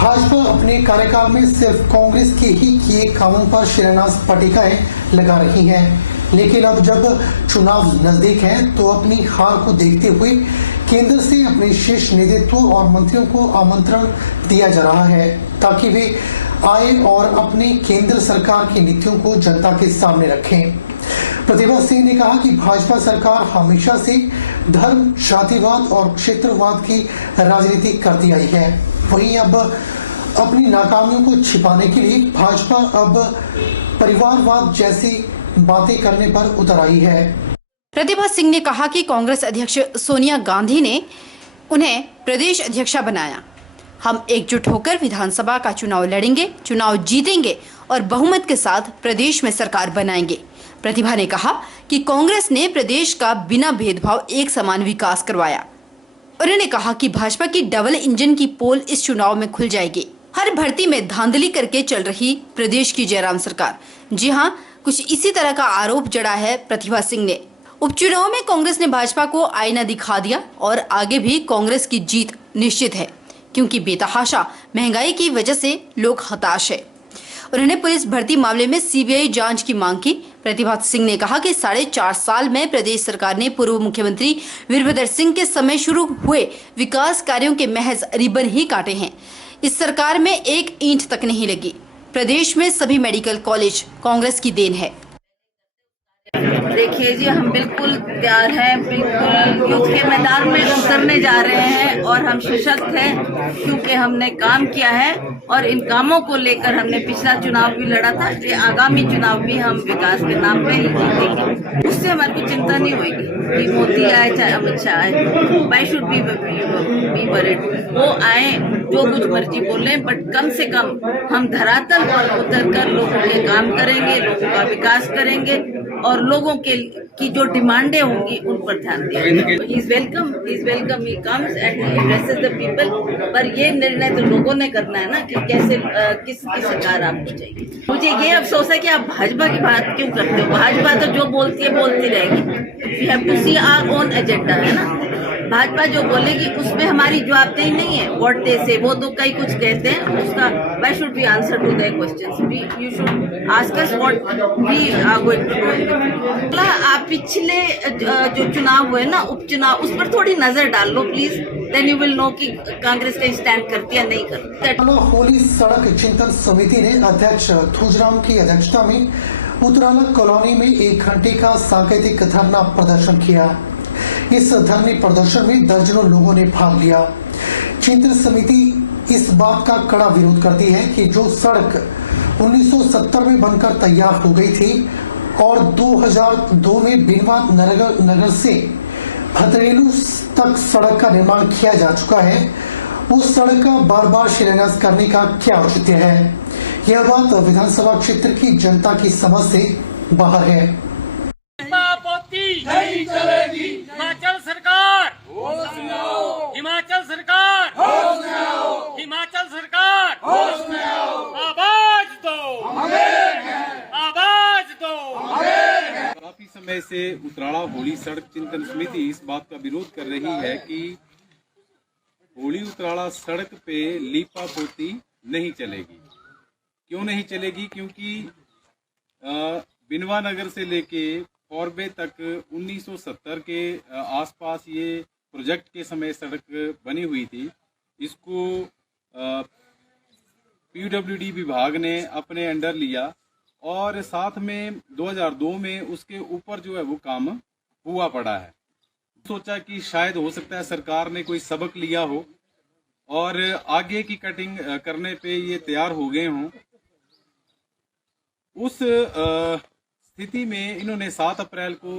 भाजपा अपने कार्यकाल में सिर्फ कांग्रेस के ही किए कामों पर शिलान्यास पट्टिकाएं लगा रही है, लेकिन अब जब चुनाव नजदीक है तो अपनी हार को देखते हुए केंद्र से अपने शीर्ष नेतृत्व और मंत्रियों को आमंत्रण दिया जा रहा है ताकि वे आए और अपनी केंद्र सरकार की नीतियों को जनता के सामने रखें। प्रतिभा सिंह ने कहा कि भाजपा सरकार हमेशा से धर्म, जातिवाद और क्षेत्रवाद की राजनीति करती आई है। वहीं अब अपनी नाकामियों को छिपाने के लिए भाजपा अब परिवारवाद जैसी बातें करने पर उतर आई है। प्रतिभा सिंह ने कहा कि कांग्रेस अध्यक्ष सोनिया गांधी ने उन्हें प्रदेश अध्यक्षा बनाया। हम एकजुट होकर विधानसभा का चुनाव लड़ेंगे, चुनाव जीतेंगे और बहुमत के साथ प्रदेश में सरकार बनाएंगे। प्रतिभा ने कहा कि कांग्रेस ने प्रदेश का बिना भेदभाव एक समान विकास करवाया। उन्होंने कहा कि भाजपा की डबल इंजन की पोल इस चुनाव में खुल जाएगी। हर भर्ती में धांधली करके चल रही प्रदेश की जयराम सरकार। जी हां, कुछ इसी तरह का आरोप जड़ा है प्रतिभा सिंह ने। उपचुनाव में कांग्रेस ने भाजपा को आईना दिखा दिया और आगे भी कांग्रेस की जीत निश्चित है, क्योंकि बेतहाशा महंगाई की वजह से लोग हताश है। उन्होंने पुलिस भर्ती मामले में सीबीआई जांच की मांग की। प्रतिभा सिंह ने कहा कि 4.5 साल में प्रदेश सरकार ने पूर्व मुख्यमंत्री वीरभद्र सिंह के समय शुरू हुए विकास कार्यों के महज रिबन ही काटे हैं। इस सरकार में एक ईंट तक नहीं लगी। प्रदेश में सभी मेडिकल कॉलेज कांग्रेस की देन है। देखिए जी, हम बिल्कुल तैयार हैं, बिल्कुल युद्ध के मैदान में उतरने जा रहे हैं और हम सशक्त हैं क्योंकि हमने काम किया है और इन कामों को लेकर हमने पिछला चुनाव भी लड़ा था। ये आगामी चुनाव भी हम विकास के नाम पे ही जीतेंगे। उससे हमारी कोई चिंता नहीं होगी कि मोदी आए चाहे अमित शाह आए, वाई शुड बी वरीड, वो आए जो कुछ मर्जी बोले, बट कम से कम हम धरातल पर उतर कर लोगों के काम करेंगे, लोगों का विकास करेंगे और लोगों की जो डिमांडें होंगी उन पर ध्यान देंगे। He is welcome, he comes and he addresses the people. पर ये निर्णय तो लोगों ने करना है ना कि कैसे किसकी सरकार आपको चाहिए। मुझे ये अफसोस है कि आप भाजपा की बात क्यों करते हो। भाजपा तो जो बोलती है बोलती रहेगी। We have to see our own agenda, है ना। भाजपा जो बोलेगी उसमें हमारी जवाबदेही नहीं है। व्हाट दे से, वो तो कई कुछ कहते हैं, उसका why should be answer to their questions. You should ask us what we are going to do. आप पिछले जो चुनाव हुए ना, उपचुनाव, उस पर थोड़ी नजर डाल लो please, then you will know कि कांग्रेस का स्टैंड करती है नहीं करती। होली सड़क चिंतन समिति ने अध्यक्ष थूजराम की अध्यक्षता में उतराला कॉलोनी में 1 घंटे का सांकेतिक धरना प्रदर्शन किया। इस धरने प्रदर्शन में दर्जनों लोगों ने भाग लिया। चिंतन समिति इस बात का कड़ा विरोध करती है कि जो सड़क 1970 में बनकर तैयार हो गई थी और 2002 में बिनवा नगर से भद्रेलू तक सड़क का निर्माण किया जा चुका है, उस सड़क का बार बार शिलान्यास करने का क्या औचित्य है। यह बात विधानसभा क्षेत्र की जनता की समझ से बाहर है। नहीं चलेगी हिमाचल सरकार, होश में आओ। हिमाचल सरकार, होश में आओ। हिमाचल सरकार, होश में आओ। आवाज दो, हम एक हैं। आवाज दो, हम एक हैं। काफी समय से उतराला होली सड़क चिंतन समिति इस बात का विरोध कर रही है कि होली उतराला सड़क पे लीपा पोती नहीं चलेगी। क्यों नहीं चलेगी? क्योंकि बिनवा नगर से लेके फॉरबे तक 1970 के आसपास ये प्रोजेक्ट के समय सड़क बनी हुई थी। इसको पीडब्ल्यूडी विभाग ने अपने अंडर लिया और साथ में 2002 में उसके ऊपर जो है वो काम हुआ पड़ा है। सोचा कि शायद हो सकता है सरकार ने कोई सबक लिया हो और आगे की कटिंग करने पे ये तैयार हो गए हों। उस स्थिति में इन्होंने 7 अप्रैल को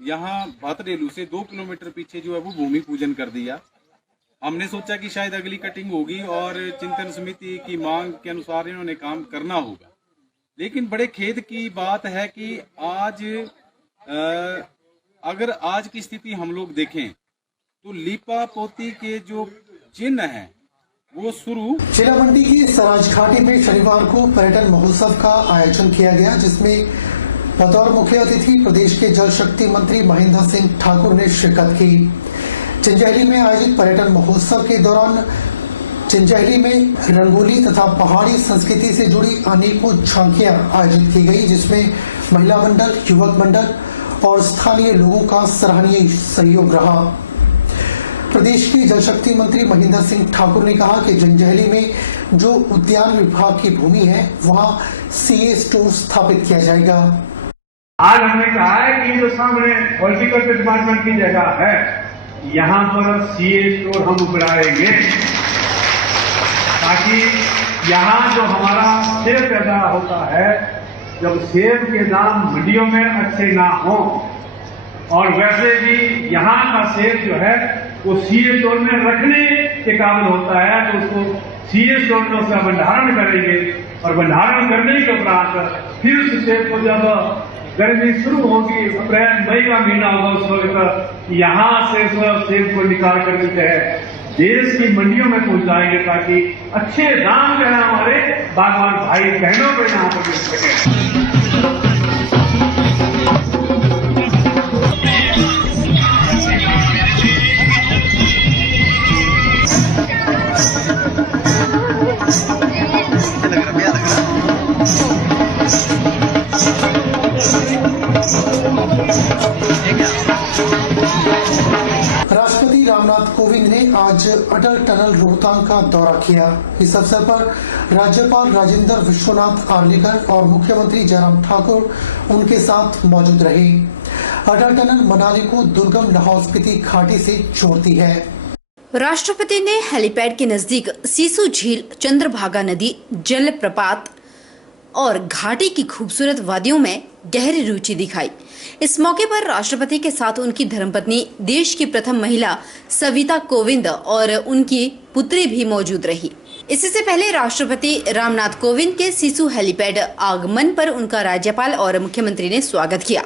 यहाँ भातरेलू से 2 किलोमीटर पीछे जो है वो भूमि पूजन कर दिया। हमने सोचा कि शायद अगली कटिंग होगी और चिंतन समिति की मांग के अनुसार इन्होंने काम करना होगा। लेकिन बड़े खेद की बात है कि आज अगर आज की स्थिति हम लोग देखें तो लीपा पोती के जो चिन्ह हैं वो शुरू जिला मंडी की सराज घाटी में शनिवार को पर्यटन महोत्सव का आयोजन किया गया, जिसमें बतौर मुख्य अतिथि प्रदेश के जल शक्ति मंत्री महेंद्र सिंह ठाकुर ने शिरकत की। जंजैहली में आयोजित पर्यटन महोत्सव के दौरान जंजैहली में रंगोली तथा पहाड़ी संस्कृति से जुड़ी अनेकों झांकियां आयोजित की गई, जिसमें महिला मंडल, युवक मंडल और स्थानीय लोगों का सराहनीय सहयोग रहा। प्रदेश के जल शक्ति मंत्री महेंद्र सिंह ठाकुर ने कहा कि जंजैहली में जो उद्यान विभाग की भूमि है वहां सीए स्टोर स्थापित किया जाएगा। आज हमने कहा है कि जो सामने हॉर्टिकल्चर डिपार्टमेंट की जगह है, यहाँ पर सीए स्टोर हम उपराएंगे, ताकि यहाँ जो हमारा सेब पैदा होता है, जब सेब के दाम मंडियों में अच्छे ना हो, और वैसे भी यहाँ का सेब जो है वो सीए स्टोर में रखने के काबिल होता है, तो उसको सीए स्टोर में उसका भंडारण करेंगे, और भंडारण करने के उपरांत फिर उस सेब को जब गर्मी शुरू होगी, अप्रैल मई का महीना होगा, उस वक्त यहाँ से सेब को निकाल कर देते हैं देश की मंडियों में पहुंचाएंगे, ताकि अच्छे दाम जो है हमारे बागवान भाई बहनों को यहाँ पर मिल सके। राष्ट्रपति रामनाथ कोविंद ने आज अटल टनल रोहतांग का दौरा किया। इस अवसर पर राज्यपाल राजेंद्र विश्वनाथ आर्लेकर और मुख्यमंत्री जयराम ठाकुर उनके साथ मौजूद रहे। अटल टनल मनाली को दुर्गम लाहौल स्पीति घाटी से जोड़ती है। राष्ट्रपति ने हेलीपैड के नजदीक सीसू झील, चंद्रभागा नदी, जल प्रपात और घाटी की खूबसूरत वादियों में गहरी रुचि दिखाई। इस मौके पर राष्ट्रपति के साथ उनकी धर्मपत्नी, देश की प्रथम महिला सविता कोविंद और उनकी पुत्री भी मौजूद रही। इससे पहले राष्ट्रपति रामनाथ कोविंद के सिसु हेलीपैड आगमन पर उनका राज्यपाल और मुख्यमंत्री ने स्वागत किया।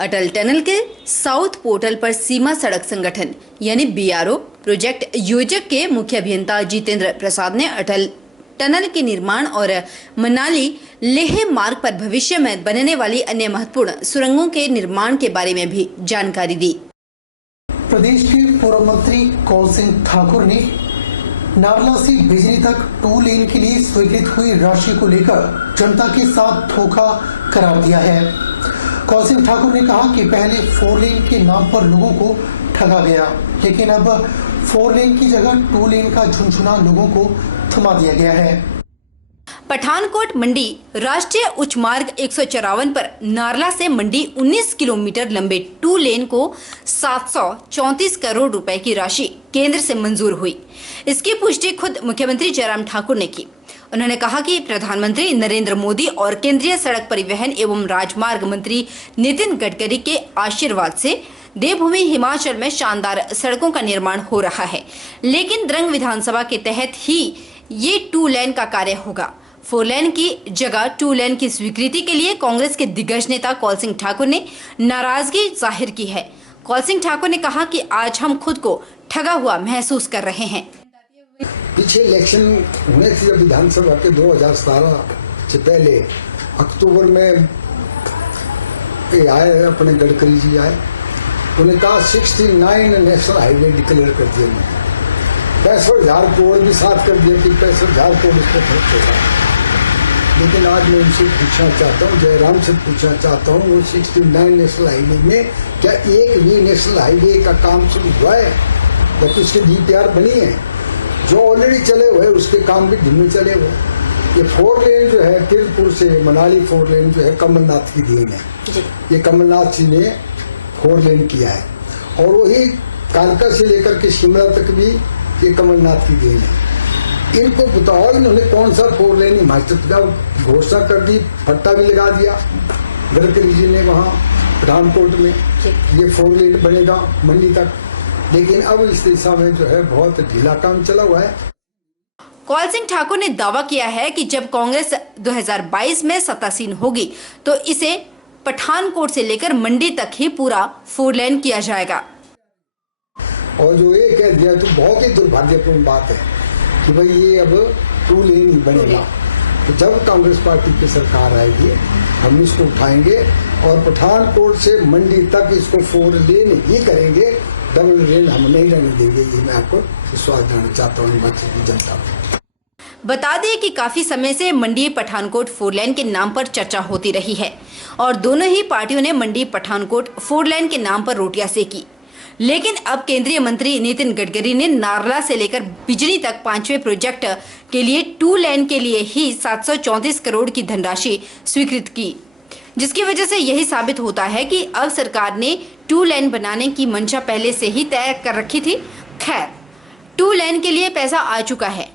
अटल टनल के साउथ पोर्टल पर सीमा सड़क संगठन यानी बीआरओ प्रोजेक्ट योजक के मुख्य अभियंता जितेंद्र प्रसाद ने अटल टनल के निर्माण और मनाली लेह मार्ग पर भविष्य में बनने वाली अन्य महत्वपूर्ण सुरंगों के निर्माण के बारे में भी जानकारी दी। प्रदेश के पूर्व मंत्री कौल सिंह ठाकुर ने नारला से बिजली तक 2 लेन के लिए स्वीकृत हुई राशि को लेकर जनता के साथ धोखा करार दिया है। कौल सिंह ठाकुर ने कहा कि पहले 4 लेन के नाम पर लोगों को ठगा गया, लेकिन अब 4 लेन की जगह 2 लेन का झुनझुना लोगों को थमा दिया गया है। पठानकोट मंडी राष्ट्रीय उच्च मार्ग 154 पर नारला से मंडी 19 किलोमीटर लंबे 2 लेन को 734 करोड़ रुपए की राशि केंद्र से मंजूर हुई। इसकी पुष्टि खुद मुख्यमंत्री जयराम ठाकुर ने की। उन्होंने कहा कि प्रधानमंत्री नरेंद्र मोदी और केंद्रीय सड़क परिवहन एवं राजमार्ग मंत्री नितिन गडकरी के आशीर्वाद से देवभूमि हिमाचल में शानदार सड़कों का निर्माण हो रहा है, लेकिन द्रंग विधानसभा के तहत ही ये 2 लेन का कार्य होगा। 4 लेन की जगह 2 लेन की स्वीकृति के लिए कांग्रेस के दिग्गज नेता कौल सिंह ठाकुर ने नाराजगी जाहिर की है। कौल सिंह ठाकुर ने कहा कि आज हम खुद को ठगा हुआ महसूस कर रहे हैं। पीछे इलेक्शन होने से जब विधानसभा के 2017 से पहले अक्टूबर में आए अपने गडकरी जी आए, उन्होंने कहा 69 नेशनल हाईवे डिक्लेयर कर दिए, 65,000 करोड़ भी साथ कर दिए कि 65,000 करोड़ इस पर खर्च होगा। लेकिन आज मैं उनसे पूछना चाहता हूँ, जयराम से पूछना चाहता हूँ, वो 69 नेशनल हाईवे में क्या एक भी नेशनल हाईवे का काम शुरू हुआ है? जब तो उसके DPR बनी है, जो ऑलरेडी चले हुए उसके काम भी धीमे चले हुए। ये 4 लेन जो है तिरपुर से मनाली 4 लेन जो है कमलनाथ की देन है। ये कमलनाथ जी ने 4 लेन किया है, और वही कालका से लेकर के शिमला तक भी ये कमलनाथ की देन है। इनको बताओ इन्होंने कौन सा 4 लेन हिमाचल घोषणा कर दी, पट्टा भी लगा दिया गडकरी जी ने वहाँ पठानकोट में, ये 4 लेन बनेगा मंडी तक, लेकिन अब इस दिशा में जो है बहुत ढीला काम चला हुआ है। कौल सिंह ठाकुर ने दावा किया है कि जब कांग्रेस 2022 में सत्तासीन होगी तो इसे पठानकोट से लेकर मंडी तक ही पूरा 4 लेन किया जाएगा। और जो ये कह दिया तो बहुत ही दुर्भाग्यपूर्ण बात है कि भाई ये अब 2 लेन ही बनेगा। तो जब कांग्रेस पार्टी की सरकार आएगी हम इसको उठाएंगे और पठानकोट से मंडी तक इसको 4 लेन ही करेंगे, डबल रेल हम नहीं रहने देंगे, ये मैं आपको विश्वास देना चाहता हूँ हिमाचल की जनता को। बता दें कि काफी समय से मंडी पठानकोट 4 लेन के नाम पर चर्चा होती रही है और दोनों ही पार्टियों ने मंडी पठानकोट 4 लेन के नाम पर रोटियां सेकी। लेकिन अब केंद्रीय मंत्री नितिन गडकरी ने नारला से लेकर बिजनी तक 5वें प्रोजेक्ट के लिए 2 लेन के लिए ही 734 करोड़ की धनराशि स्वीकृत की, जिसकी वजह से यही साबित होता है कि अब सरकार ने 2 लेन बनाने की मंशा पहले से ही तय कर रखी थी। खैर, 2 लेन के लिए पैसा आ चुका है,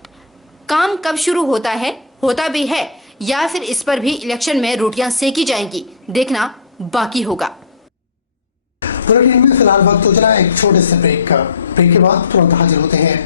काम कब शुरू होता भी है या फिर इस पर भी इलेक्शन में रोटियां सेकी जाएंगी, देखना बाकी होगा। बुलेटिन में फिलहाल वक्त हो चला एक छोटे से ब्रेक का। ब्रेक के बाद तुरंत हाजिर होते हैं।